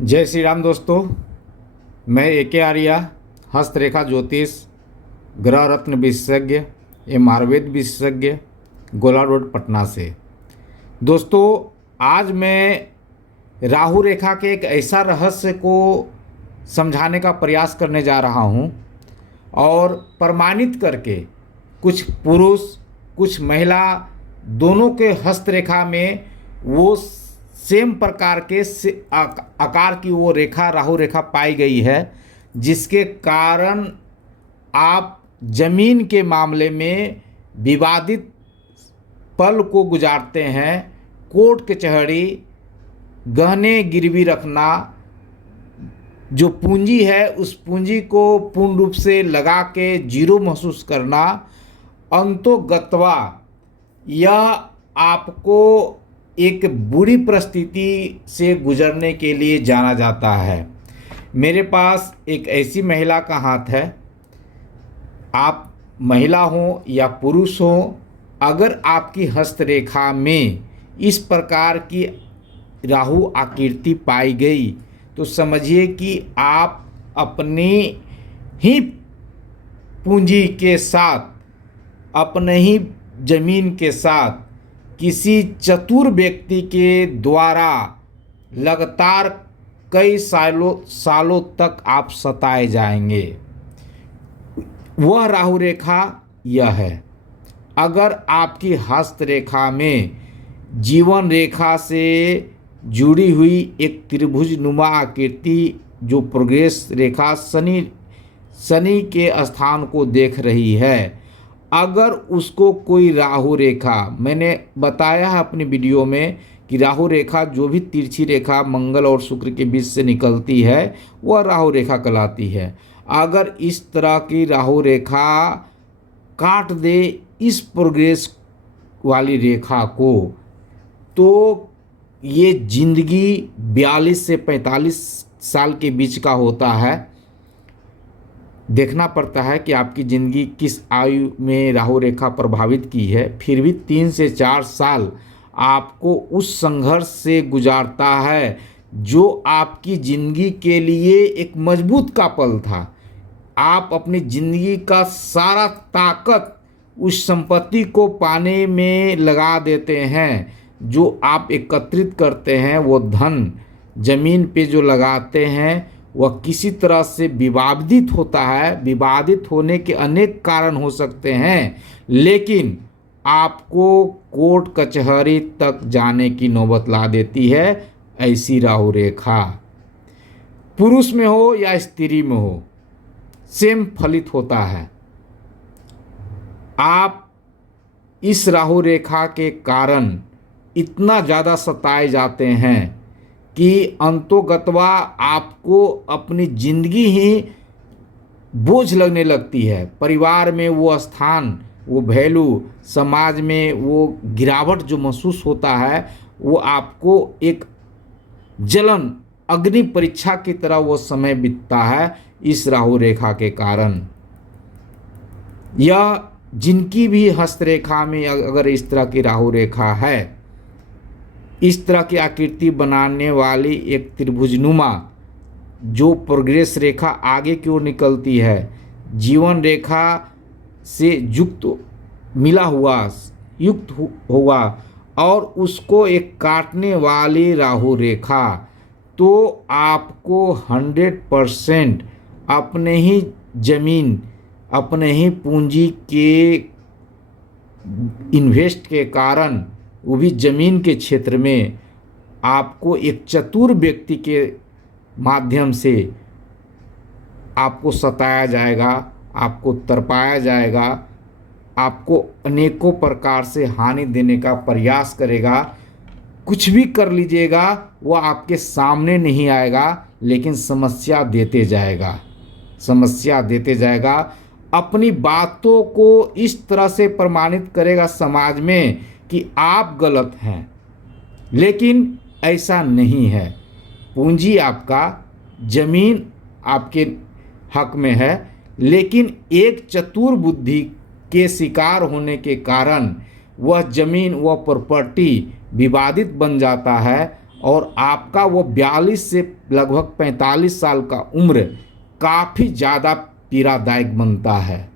जय श्री राम दोस्तों। मैं ए आर्या, हस्तरेखा ज्योतिष, ग्रह रत्न विशेषज्ञ एवं आयुर्वेद विशेषज्ञ, गोला रोड पटना से। दोस्तों, आज मैं राहु रेखा के एक ऐसा रहस्य को समझाने का प्रयास करने जा रहा हूँ और प्रमाणित करके कुछ पुरुष कुछ महिला दोनों के हस्तरेखा में वो सेम प्रकार के आकार की वो रेखा राहु रेखा पाई गई है, जिसके कारण आप जमीन के मामले में विवादित पल को गुजारते हैं। कोर्ट कचहरी, गहने गिरवी रखना, जो पूंजी है उस पूंजी को पूर्ण रूप से लगा के जीरो महसूस करना, अंतोगत्वा यह आपको एक बुरी परिस्थिति से गुजरने के लिए जाना जाता है। मेरे पास एक ऐसी महिला का हाथ है। आप महिला हो या पुरुष हो, अगर आपकी हस्तरेखा में इस प्रकार की राहु आकृति पाई गई तो समझिए कि आप अपनी ही पूंजी के साथ, अपने ही जमीन के साथ किसी चतुर व्यक्ति के द्वारा लगातार कई सालों तक आप सताए जाएंगे। वह राहु रेखा यह है। अगर आपकी हस्तरेखा में जीवन रेखा से जुड़ी हुई एक त्रिभुज नुमा आकृति, जो प्रोग्रेस रेखा शनि के स्थान को देख रही है, अगर उसको कोई राहु रेखा, मैंने बताया है अपनी वीडियो में कि राहु रेखा जो भी तिरछी रेखा मंगल और शुक्र के बीच से निकलती है वह राहु रेखा कहलाती है। अगर इस तरह की राहु रेखा काट दे इस प्रोग्रेस वाली रेखा को, तो ये जिंदगी 42 से 45 साल के बीच का होता है। देखना पड़ता है कि आपकी ज़िंदगी किस आयु में राहु रेखा प्रभावित की है। फिर भी 3 से 4 साल आपको उस संघर्ष से गुजारता है जो आपकी ज़िंदगी के लिए एक मजबूत का पल था। आप अपनी ज़िंदगी का सारा ताकत उस संपत्ति को पाने में लगा देते हैं। जो आप एकत्रित करते हैं वो धन जमीन पे जो लगाते हैं वह किसी तरह से विवादित होता है। विवादित होने के अनेक कारण हो सकते हैं, लेकिन आपको कोर्ट कचहरी तक जाने की नौबत ला देती है ऐसी राहु रेखा। पुरुष में हो या स्त्री में हो, सेम फलित होता है। आप इस राहु रेखा के कारण इतना ज़्यादा सताए जाते हैं कि अंतोगत्वा आपको अपनी ज़िंदगी ही बोझ लगने लगती है। परिवार में वो स्थान, वो वैल्यू, समाज में वो गिरावट जो महसूस होता है, वो आपको एक जलन अग्नि परीक्षा की तरह वो समय बीतता है इस राहु रेखा के कारण। यह जिनकी भी हस्तरेखा में अगर इस तरह की राहु रेखा है, इस तरह की आकृति बनाने वाली एक त्रिभुजनुमा जो प्रोग्रेस रेखा आगे की ओर निकलती है, जीवन रेखा से युक्त हुआ और उसको एक काटने वाली राहु रेखा, तो आपको 100% अपने ही जमीन, अपने ही पूंजी के इन्वेस्ट के कारण, वो भी जमीन के क्षेत्र में, आपको एक चतुर व्यक्ति के माध्यम से आपको सताया जाएगा, आपको तरपाया जाएगा, आपको अनेकों प्रकार से हानि देने का प्रयास करेगा। कुछ भी कर लीजिएगा, वो आपके सामने नहीं आएगा, लेकिन समस्या देते जाएगा। अपनी बातों को इस तरह से प्रमाणित करेगा समाज में कि आप गलत हैं, लेकिन ऐसा नहीं है। पूंजी आपका, जमीन आपके हक में है, लेकिन एक चतुर बुद्धि के शिकार होने के कारण वह जमीन, वह प्रॉपर्टी विवादित बन जाता है और आपका वो 42 से लगभग 45 साल का उम्र काफ़ी ज़्यादा पीड़ादायक बनता है।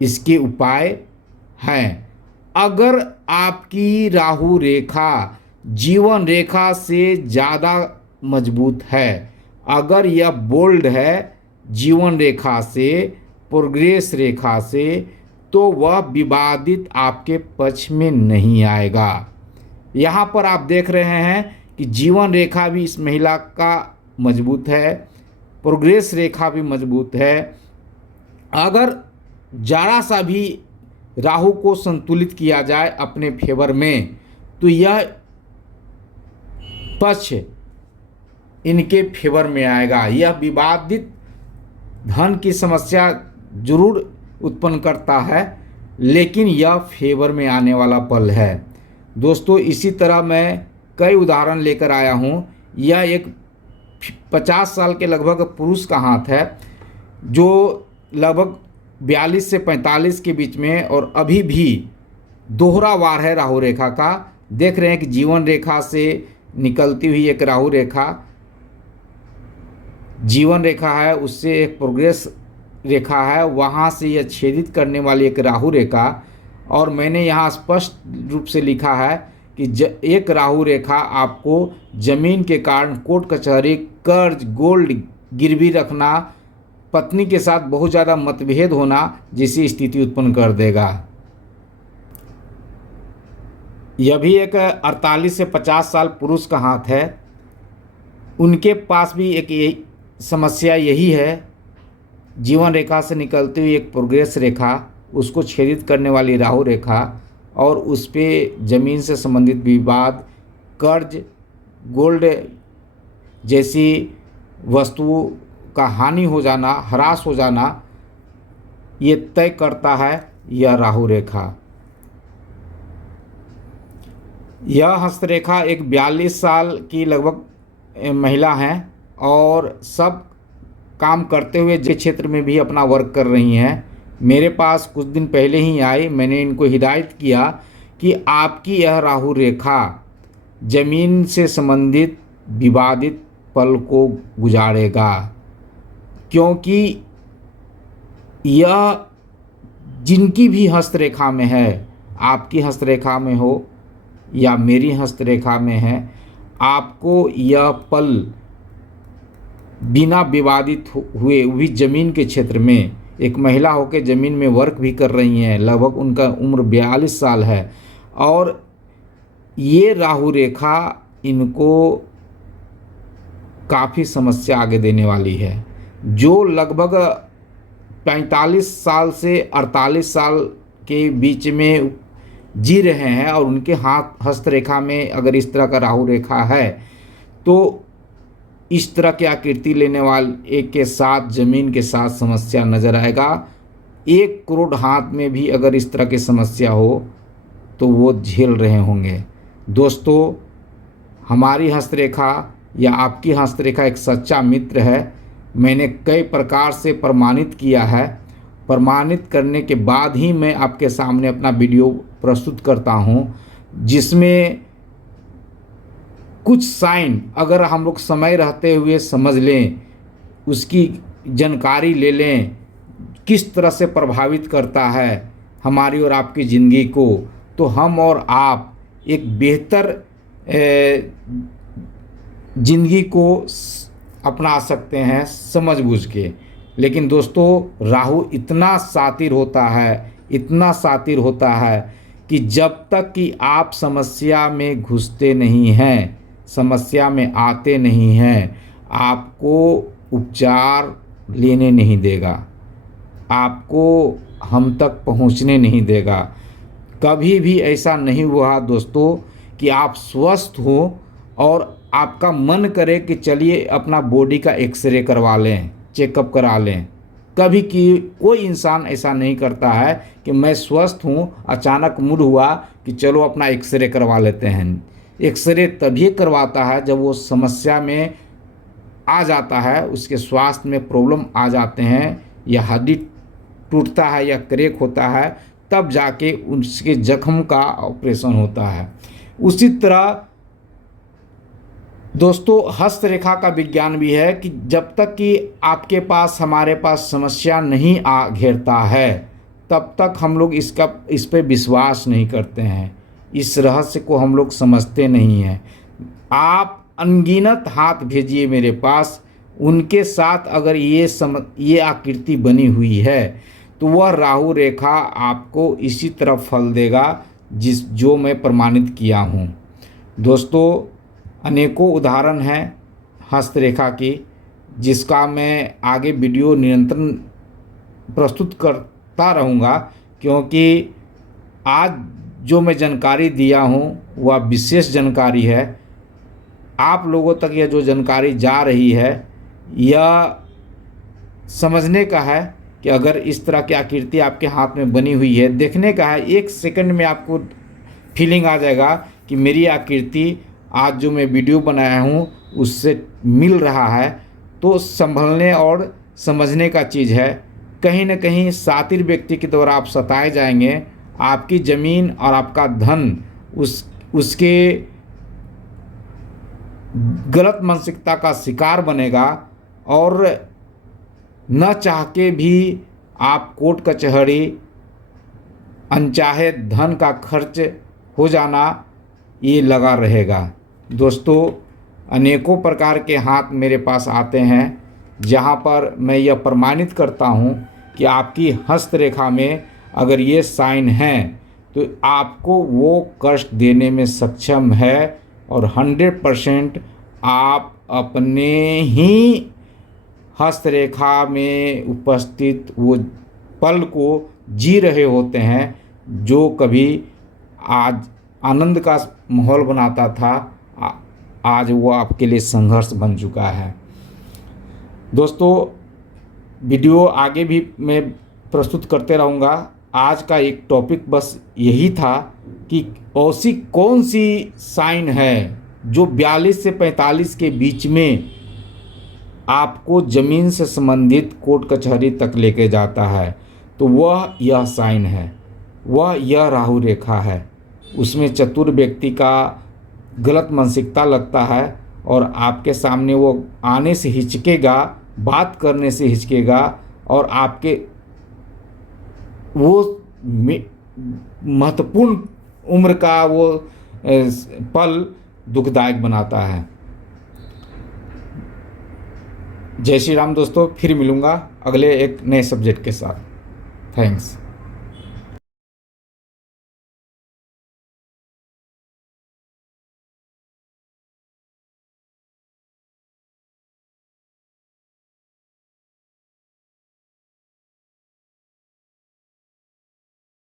इसके उपाय हैं, अगर आपकी राहु रेखा जीवन रेखा से ज़्यादा मजबूत है, अगर यह बोल्ड है जीवन रेखा से, प्रोग्रेस रेखा से, तो वह विवादित आपके पक्ष में नहीं आएगा। यहाँ पर आप देख रहे हैं कि जीवन रेखा भी इस महिला का मजबूत है, प्रोग्रेस रेखा भी मजबूत है। अगर जरा सा भी राहु को संतुलित किया जाए अपने फेवर में, तो यह पक्ष इनके फेवर में आएगा। यह विवादित धन की समस्या जरूर उत्पन्न करता है, लेकिन यह फेवर में आने वाला पल है। दोस्तों, इसी तरह मैं कई उदाहरण लेकर आया हूँ। यह एक 50 साल के लगभग पुरुष का हाथ है, जो लगभग 42 से 45 के बीच में, और अभी भी दोहरा वार है राहु रेखा का। देख रहे हैं कि जीवन रेखा से निकलती हुई एक राहु रेखा जीवन रेखा है, उससे एक प्रोग्रेस रेखा है, वहाँ से यह छेदित करने वाली एक राहु रेखा। और मैंने यहाँ स्पष्ट रूप से लिखा है कि एक राहु रेखा आपको जमीन के कारण कोर्ट कचहरी, कर्ज, गोल्ड गिरवी रखना, पत्नी के साथ बहुत ज़्यादा मतभेद होना जैसी स्थिति उत्पन्न कर देगा। यह भी एक 48 से 50 साल पुरुष का हाथ है, उनके पास भी एक समस्या यही है। जीवन रेखा से निकलती हुई एक प्रोग्रेस रेखा, उसको छेदित करने वाली राहु रेखा, और उस पर ज़मीन से संबंधित विवाद, कर्ज, गोल्ड जैसी वस्तुओं का हानि हो जाना, ह्रास हो जाना, ये तय करता है यह राहु रेखा। यह हस्तरेखा एक 42 साल की लगभग महिला हैं, और सब काम करते हुए जिस क्षेत्र में भी अपना वर्क कर रही हैं। मेरे पास कुछ दिन पहले ही आई, मैंने इनको हिदायत किया कि आपकी यह राहु रेखा जमीन से संबंधित विवादित पल को गुजारेगा, क्योंकि यह जिनकी भी हस्तरेखा में है, आपकी हस्तरेखा में हो या मेरी हस्तरेखा में है, आपको यह पल बिना विवादित हुए भी ज़मीन के क्षेत्र में, एक महिला होकर ज़मीन में वर्क भी कर रही हैं, लगभग उनका उम्र 42 साल है, और ये राहु रेखा इनको काफ़ी समस्या आगे देने वाली है। जो लगभग 45 साल से 48 साल के बीच में जी रहे हैं और उनके हाथ हस्तरेखा में अगर इस तरह का राहु रेखा है, तो इस तरह की आकृति लेने वाले के साथ ज़मीन के साथ समस्या नज़र आएगा। 1 करोड़ हाथ में भी अगर इस तरह की समस्या हो तो वो झेल रहे होंगे। दोस्तों, हमारी हस्तरेखा या आपकी हस्तरेखा एक सच्चा मित्र है। मैंने कई प्रकार से प्रमाणित किया है। प्रमाणित करने के बाद ही मैं आपके सामने अपना वीडियो प्रस्तुत करता हूँ, जिसमें कुछ साइन अगर हम लोग समय रहते हुए समझ लें, उसकी जानकारी ले लें, किस तरह से प्रभावित करता है हमारी और आपकी ज़िंदगी को, तो हम और आप एक बेहतर ज़िंदगी को अपना सकते हैं समझ बूझ के। लेकिन दोस्तों, राहु इतना शातिर होता है, इतना शातिर होता है कि जब तक कि आप समस्या में घुसते नहीं हैं, समस्या में आते नहीं हैं, आपको उपचार लेने नहीं देगा, आपको हम तक पहुंचने नहीं देगा। कभी भी ऐसा नहीं हुआ दोस्तों कि आप स्वस्थ हो और आपका मन करे कि चलिए अपना बॉडी का एक्सरे करवा लें, चेकअप करा लें। कभी कोई इंसान ऐसा नहीं करता है कि मैं स्वस्थ हूँ, अचानक मूड हुआ कि चलो अपना एक्सरे करवा लेते हैं। एक्सरे तभी करवाता है जब वो समस्या में आ जाता है, उसके स्वास्थ्य में प्रॉब्लम आ जाते हैं, या हड्डी टूटता है या क्रैक होता है, तब जाके उसके जख्म का ऑपरेशन होता है। उसी तरह दोस्तों, हस्तरेखा का विज्ञान भी है कि जब तक कि आपके पास हमारे पास समस्या नहीं आ घेरता है तब तक हम लोग इस पे विश्वास नहीं करते हैं, इस रहस्य को हम लोग समझते नहीं हैं। आप अनगिनत हाथ भेजिए मेरे पास, उनके साथ अगर ये आकृति बनी हुई है तो वह राहु रेखा आपको इसी तरह फल देगा जो मैं प्रमाणित किया हूँ। दोस्तों, अनेकों उदाहरण हैं हस्तरेखा की, जिसका मैं आगे वीडियो निरंतर प्रस्तुत करता रहूँगा, क्योंकि आज जो मैं जानकारी दिया हूँ वह विशेष जानकारी है। आप लोगों तक यह जो जानकारी जा रही है यह समझने का है कि अगर इस तरह की आकृति आपके हाथ में बनी हुई है, देखने का है, 1 सेकंड में आपको फीलिंग आ जाएगा कि मेरी आकृति आज जो मैं वीडियो बनाया हूँ उससे मिल रहा है। तो संभलने और समझने का चीज़ है। कहीं न कहीं शातिर व्यक्ति के द्वारा आप सताए जाएंगे, आपकी ज़मीन और आपका धन उसके गलत मानसिकता का शिकार बनेगा और न चाह के भी आप कोर्ट कचहरी, अनचाहे धन का खर्च हो जाना ये लगा रहेगा। दोस्तों, अनेकों प्रकार के हाथ मेरे पास आते हैं जहाँ पर मैं यह प्रमाणित करता हूँ कि आपकी हस्तरेखा में अगर ये साइन हैं तो आपको वो कष्ट देने में सक्षम है और 100% आप अपने ही हस्तरेखा में उपस्थित वो पल को जी रहे होते हैं जो कभी आज आनंद का माहौल बनाता था, आज वो आपके लिए संघर्ष बन चुका है। दोस्तों, वीडियो आगे भी मैं प्रस्तुत करते रहूँगा। आज का एक टॉपिक बस यही था कि ऐसी कौन सी साइन है जो 42 से 45 के बीच में आपको ज़मीन से संबंधित कोर्ट कचहरी तक लेके जाता है। तो वह यह साइन है, वह यह राहु रेखा है। उसमें चतुर व्यक्ति का गलत मानसिकता लगता है और आपके सामने वो आने से हिचकेगा, बात करने से हिचकेगा और आपके वो महत्वपूर्ण उम्र का वो पल दुखदायक बनाता है। जय श्री राम दोस्तों, फिर मिलूँगा अगले एक नए सब्जेक्ट के साथ। थैंक्स।